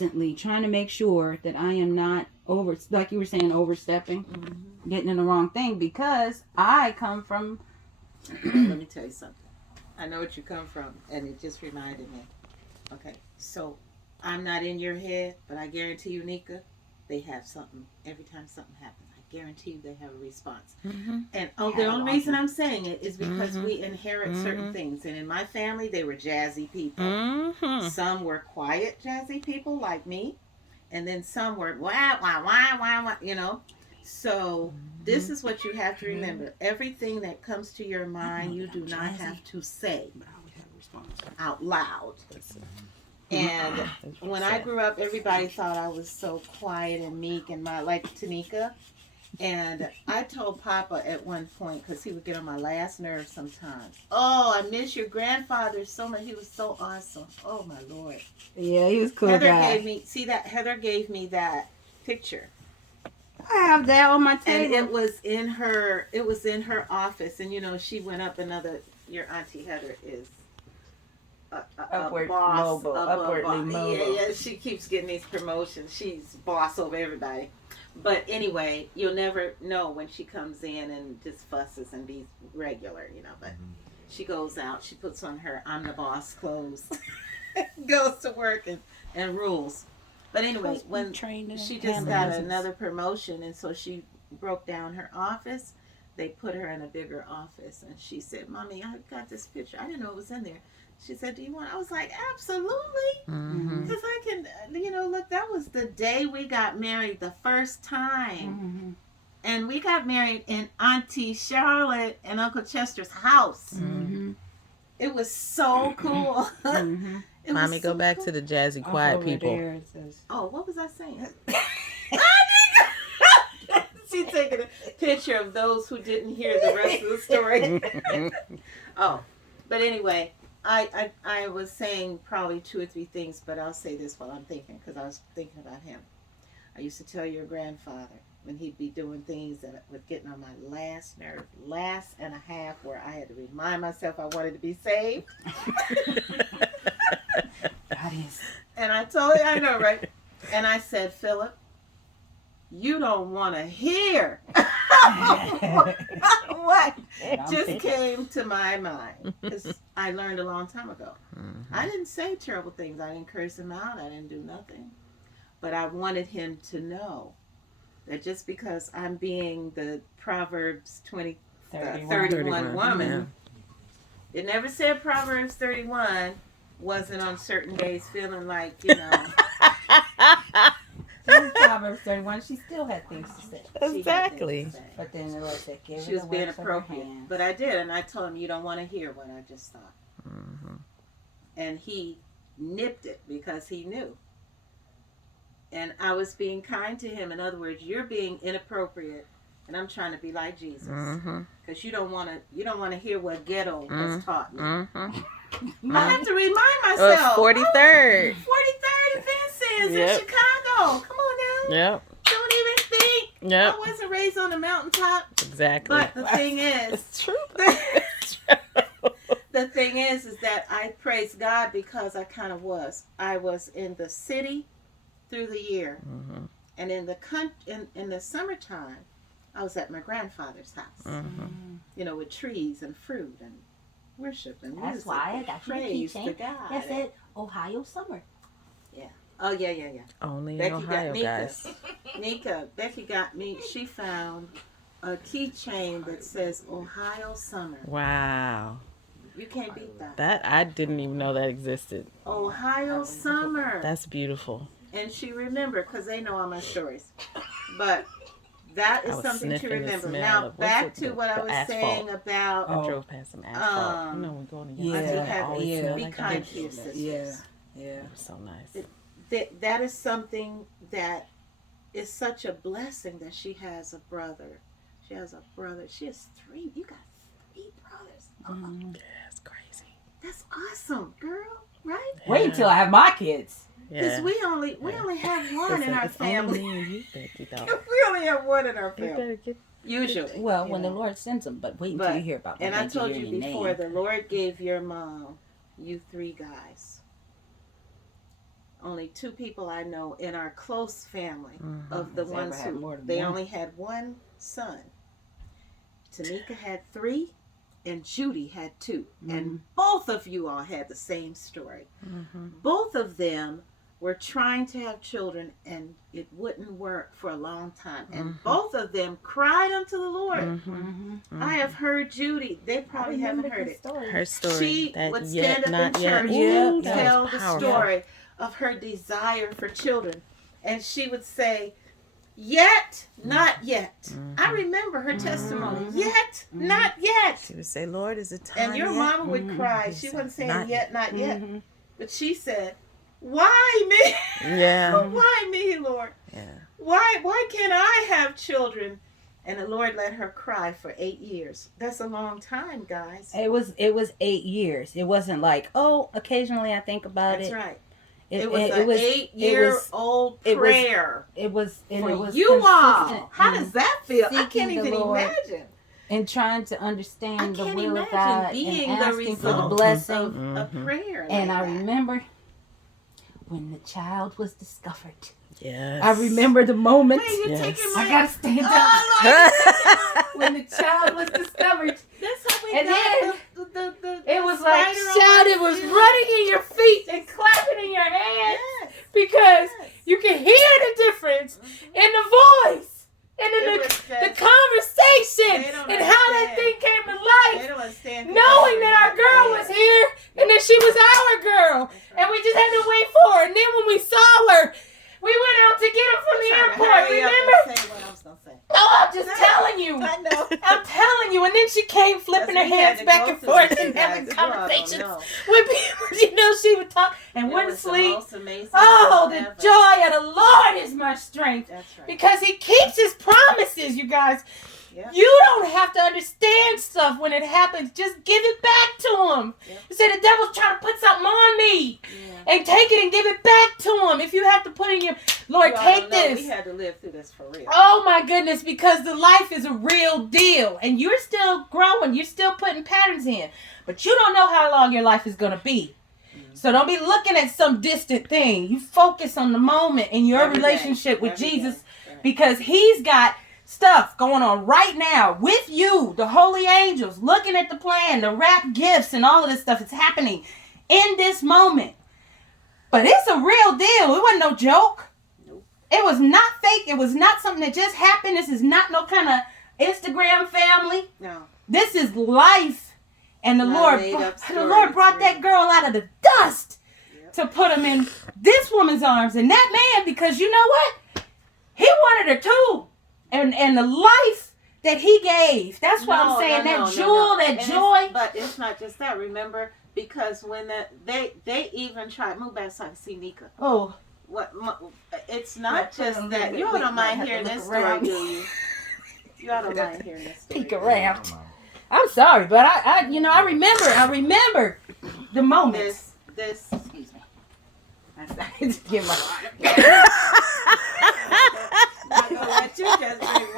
constantly trying to make sure that I am not like you were saying, overstepping, getting in the wrong thing, because I come from. Let me tell you something. I know what you come from, and it just reminded me. Okay, so I'm not in your head, but I guarantee you, Nika, they have something every time something happens. I guarantee you they have a response. And the only reason I'm saying it is because we inherit certain things. And in my family, they were jazzy people. Some were quiet, jazzy people like me, and then some were wah wah wah wah wah. You know. So this is what you have to remember. Everything that comes to your mind, you do not have to say out loud. And when I grew up, everybody thought I was so quiet and meek and like Tanika. And I told Papa at one point, because he would get on my last nerve sometimes. Oh, I miss your grandfather so much. He was so awesome. Oh my Lord. Yeah, he was cool. Heather gave me that picture. I have that on my table. And it was in her office. And you know, she went up your Auntie Heather is upwardly mobile. Yeah, she keeps getting these promotions. She's boss over everybody. But anyway, you'll never know when she comes in and just fusses and be regular, you know. But she goes out, she puts on her I'm the boss clothes, goes to work and rules. But anyway, when she just got another promotion, and so she broke down her office, they put her in a bigger office, and she said, "Mommy, I got this picture. I didn't know it was in there." She said, "Do you want?" I was like, "Absolutely," because I can. You know, look, that was the day we got married the first time, and we got married in Auntie Charlotte and Uncle Chester's house. It was so cool. Mommy, go back to the jazzy, quiet people. Oh, what was I saying? She's taking a picture of those who didn't hear the rest of the story. Oh, but anyway, I was saying probably 2 or 3 things, but I'll say this while I'm thinking, because I was thinking about him. I used to tell your grandfather when he'd be doing things that was getting on my last nerve, last and a half, where I had to remind myself I wanted to be saved. And I told you, I know, right? And I said, "Philip, you don't want to hear what just came to my mind." Because I learned a long time ago. I didn't say terrible things. I didn't curse him out. I didn't do nothing. But I wanted him to know that just because I'm being the Proverbs 31 woman, it never said Proverbs 31 wasn't on certain days feeling like, you know. Proverbs 31, she still had things to say. Exactly. To say. But then the Lord said, she was being appropriate. But I did, and I told him, "You don't want to hear what I just thought." And he nipped it because he knew. And I was being kind to him. In other words, you're being inappropriate, and I'm trying to be like Jesus, because you don't want to hear what ghetto has taught me. I have to remind myself. 43rd. 43rd and Vincennes in Chicago. Come on now. Yep. Don't even think. Yep. I wasn't raised on a mountaintop. Exactly. But the thing is, it's true. The thing is that I praise God because I kind of was. I was in the city through the year, and in the summertime, I was at my grandfather's house. You know, with trees and fruit and worship and music. That's why I got you the keychain that said Ohio Summer. Yeah. Oh yeah. Only Becky in Ohio, guys. Becky got me. She found a keychain that says Ohio Summer. Wow. You can't beat that. That I didn't even know that existed. Ohio Summer. That's beautiful. And she remembered, because they know all my stories. But that is something to remember. Now, back to what I was saying about... I drove past some asphalt. You know, we're going to be kind to your sisters. Yeah. It was so nice. That is something that is such a blessing that she has a brother. She has 3. You got 3 brothers. Yeah, that's crazy. That's awesome, girl. Right? Yeah. Wait until I have my kids. Because we only have one in our family. You, Becky, we only have one in our family. Usually. Well, when the Lord sends them, but wait until you hear about them. And I told you before, the Lord gave your mom, you 3 guys. only 2 people I know in our close family of the Has ones ever had who more than they one. only had 1 son. Tanika had 3 and Judy had 2. And both of you all had the same story. Both of them were trying to have children and it wouldn't work for a long time. And both of them cried unto the Lord. I have heard Judy. They probably haven't heard it. Her story. She that would yet, stand up not in yet. church Ooh, and that tell was the powerful. story of her desire for children. And she would say, yet, not yet. I remember her testimony. Yet, not yet. She would say, Lord, is it time And your yet? mama would cry. She She wasn't said, saying "Not yet, not yet. But she said, why me? Yeah. Why me, Lord? Yeah. Why can't I have children? And the Lord let her cry for 8 years. That's a long time, guys. It was 8 years. It wasn't like, oh, occasionally I think about That's it. right. It was an 8-year-old prayer. It was for you all. How does that feel? I seeking can't the even Lord. imagine. And trying to I understand the can't will of imagine God being and the asking for the result blessing. of a prayer. And like I that. remember when the child was discovered. Yes. I remember the moment. Wait, you're Yes. taking my... I gotta stand up. Oh, Lord. When the child was discovered. That's how we And got then the It was like spider on shouting, my was shoe. running in your feet and clapping in your hands Yes. because Yes. you can hear the difference in the voice and in It was the just- conversation They don't and how that understand. thing came to They life. don't understand. Knowing that our girl was here and that she was our girl and we just had to wait for her. And then when we saw her, we went out to get her from the airport. Remember? Say what I was gonna say. No, I'm just telling you. I know. I'm telling you. And then she came flipping her Because we had hands to back go and through forth this, and you having guys. You all don't conversations know. with people. She would talk and It wouldn't was the sleep. most amazing Oh, thing the ever. joy of the Lord is my strength. That's right. Because he keeps his promises, you guys. Yep. You don't have to understand stuff when it happens. Just give it back to him. Yep. You say the devil's trying to put something on me. Yeah. And take it and give it back to him. If you have to put in your, Lord, You all take don't know, this. We had to live through this for real. Oh my goodness, because the life is a real deal. And you're still growing. You're still putting patterns in. But you don't know how long your life is going to be. So don't be looking at some distant thing. You focus on the moment in your Every day. relationship with Every Jesus. day. Right. Because he's got stuff going on right now with you, the holy angels, looking at the plan, the wrapped gifts, and all of this stuff. It's happening in this moment. But it's a real deal. It wasn't no joke. Nope. It was not fake. It was not something that just happened. This is not no kind of Instagram family. No. This is life. And the Not Lord, made up the story, Lord brought it's that real. girl out of the dust Yep. to put him in this woman's arms and that man, because you know what? He wanted her too. And the life that he gave. That's what I'm saying. That jewel, that And joy. But it's not just that. Remember, because when they even tried, move back so I can see Nika. Oh, It's Yeah, not put it a just little that. bit. You all We don't might mind have to hearing look this story, around. do you? You all don't mind hearing this story. peek around. I'm sorry, but I remember the moment. This. Excuse me. I just give my. I'm gonna let you just drink